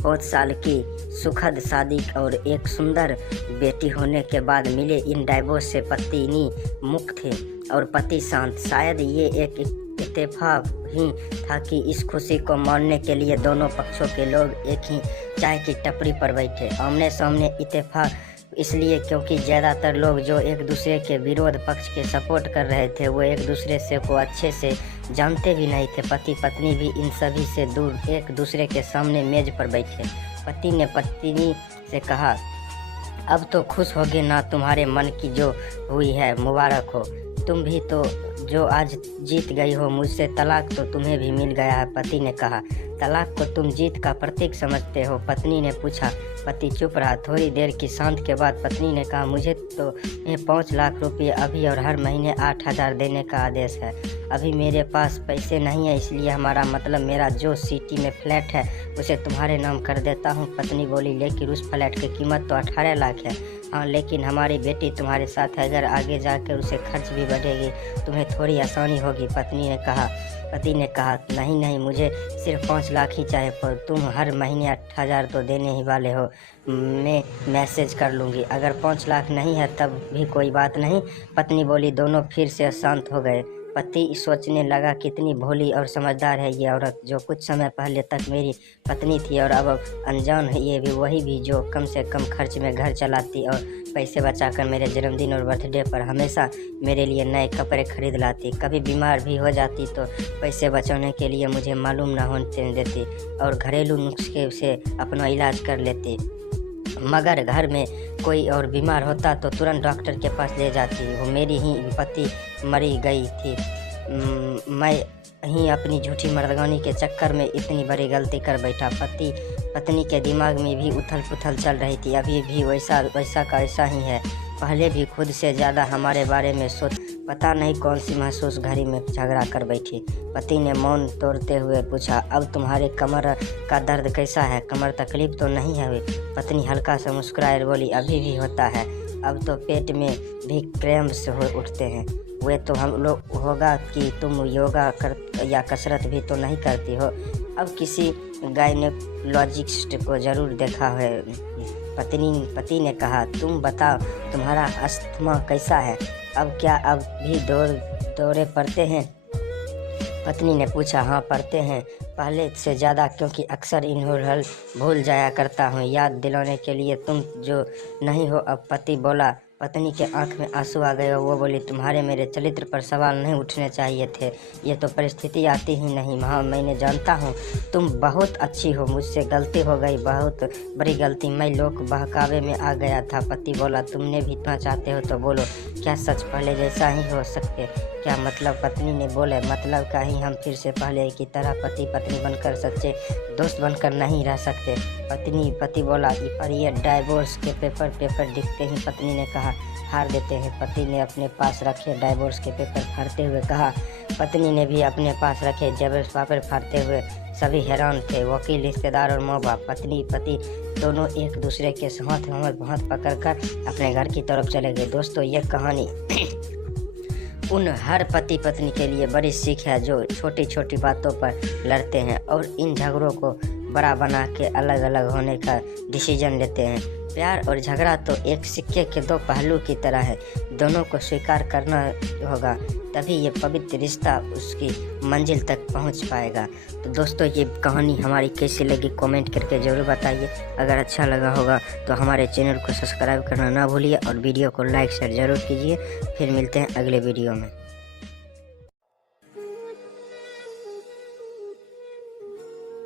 बहुत साल की सुखद शादी और एक सुंदर बेटी होने के बाद मिले इन डाइवोर्स से पत्नी मुक्त थे और पति शांत। शायद ये एक इत्तेफाक ही था कि इस खुशी को मानने के लिए दोनों पक्षों के लोग एक ही चाय की टपरी पर बैठे। आमने सामने इत्तेफाक इसलिए क्योंकि ज़्यादातर लोग जो एक दूसरे के विरोध पक्ष के सपोर्ट कर रहे थे वो एक दूसरे से को अच्छे से जानते भी नहीं थे। पति पत्नी भी इन सभी से दूर एक दूसरे के सामने मेज पर बैठे। पति ने पत्नी से कहा, अब तो खुश होगे ना, तुम्हारे मन की जो हुई है मुबारक हो। तुम भी तो जो आज जीत गई हो मुझसे, तलाक तो तुम्हें भी मिल गया है। पति ने कहा, तलाक को तुम जीत का प्रतीक समझते हो? पत्नी ने पूछा। पति चुप रहा। थोड़ी देर की शांत के बाद पत्नी ने कहा, मुझे तो 5 लाख रुपये अभी और हर महीने 8,000 देने का आदेश है। अभी मेरे पास पैसे नहीं है, इसलिए हमारा मतलब मेरा जो सिटी में फ्लैट है उसे तुम्हारे नाम कर देता हूँ। पत्नी बोली, लेकिन उस फ्लैट की कीमत तो 18 लाख है। हाँ, लेकिन हमारी बेटी तुम्हारे साथ है, अगर आगे जाकर उसे खर्च भी बढ़ेगी तुम्हें थोड़ी आसानी होगी। पति ने कहा, नहीं, मुझे सिर्फ 5 लाख ही चाहिए, पर तुम हर महीने 8,000 तो देने ही वाले हो। मैं मैसेज कर लूँगी। अगर 5 लाख नहीं है तब भी कोई बात नहीं। पत्नी बोली। दोनों फिर से शांत हो गए। पति सोचने लगा, कितनी भोली और समझदार है ये औरत, जो कुछ समय पहले तक मेरी पत्नी थी और अब अनजान है ये भी वही भी जो कम से कम खर्च में घर चलाती और पैसे बचाकर मेरे जन्मदिन और बर्थडे पर हमेशा मेरे लिए नए कपड़े खरीद लाती। कभी बीमार भी हो जाती तो पैसे बचाने के लिए मुझे मालूम न होने देती और घरेलू नुस्खे से अपना इलाज कर लेती। मगर घर में कोई और बीमार होता तो तुरंत डॉक्टर के पास ले जाती। वो मेरी ही पति मरी गई थी। मैं ही अपनी झूठी मर्दगानी के चक्कर में इतनी बड़ी गलती कर बैठा। पत्नी के दिमाग में भी उथल पुथल चल रही थी। अभी भी वैसा का ऐसा ही है। पहले भी खुद से ज़्यादा हमारे बारे में सोच, पता नहीं कौन सी महसूस घड़ी में झगड़ा कर बैठी। पति ने मौन तोड़ते हुए पूछा, अब तुम्हारे कमर का दर्द कैसा है? कमर तकलीफ तो नहीं है हुई? पत्नी हल्का सा मुस्कुराए बोली, अभी भी होता है। अब तो पेट में भी क्रैम्प्स हो उठते हैं। वे तो हम लोग होगा कि तुम योगा कर या कसरत भी तो नहीं करती हो। अब किसी गायनेकोलॉजिस्ट को ज़रूर देखा है। पति ने कहा, तुम बताओ तुम्हारा अस्थमा कैसा है? अब क्या अब भी दौरे पड़ते हैं? पत्नी ने पूछा। हाँ, पड़ते हैं, पहले से ज़्यादा, क्योंकि अक्सर इन्हें भूल जाया करता हूँ। याद दिलाने के लिए तुम जो नहीं हो। अब पति बोला। पत्नी के आंख में आंसू आ गए। वो बोली, तुम्हारे मेरे चरित्र पर सवाल नहीं उठने चाहिए थे। ये तो परिस्थिति आती ही नहीं। हाँ, मैंने जानता हूँ तुम बहुत अच्छी हो, मुझसे गलती हो गई, बहुत बड़ी गलती। मैं लोग बहकावे में आ गया था। पति बोला, तुमने भी इतना चाहते हो तो बोलो, क्या सच पहले जैसा ही हो सकते? क्या मतलब? पत्नी ने बोले, मतलब का ही हम फिर से पहले की तरह पति पत्नी बनकर सच्चे दोस्त बनकर नहीं रह सकते? पति बोला, पर ये डाइवोर्स के पेपर दिखते ही पत्नी ने कहा, फाड़ देते हैं। पति ने अपने पास रखे डाइवोर्स के पेपर फाड़ते हुए कहा। पत्नी ने भी अपने पास रखे डाइवोर्स पेपर फाड़ते हुए। सभी हैरान थे, वकील, रिश्तेदार और माँ बाप। पति दोनों एक दूसरे के हाथ पकड़कर अपने घर की तरफ चले गए। दोस्तों, ये कहानी उन हर पति पत्नी के लिए बड़ी सीख है जो छोटी छोटी बातों पर लड़ते हैं और इन झगड़ों को बड़ा बना के अलग अलग होने का डिसीजन लेते हैं। प्यार और झगड़ा तो एक सिक्के के 2 पहलू की तरह है। दोनों को स्वीकार करना होगा, तभी ये पवित्र रिश्ता उसकी मंजिल तक पहुंच पाएगा। तो दोस्तों, ये कहानी हमारी कैसी लगी कमेंट करके ज़रूर बताइए। अगर अच्छा लगा होगा तो हमारे चैनल को सब्सक्राइब करना ना भूलिए और वीडियो को लाइक शेयर ज़रूर कीजिए। फिर मिलते हैं अगले वीडियो में।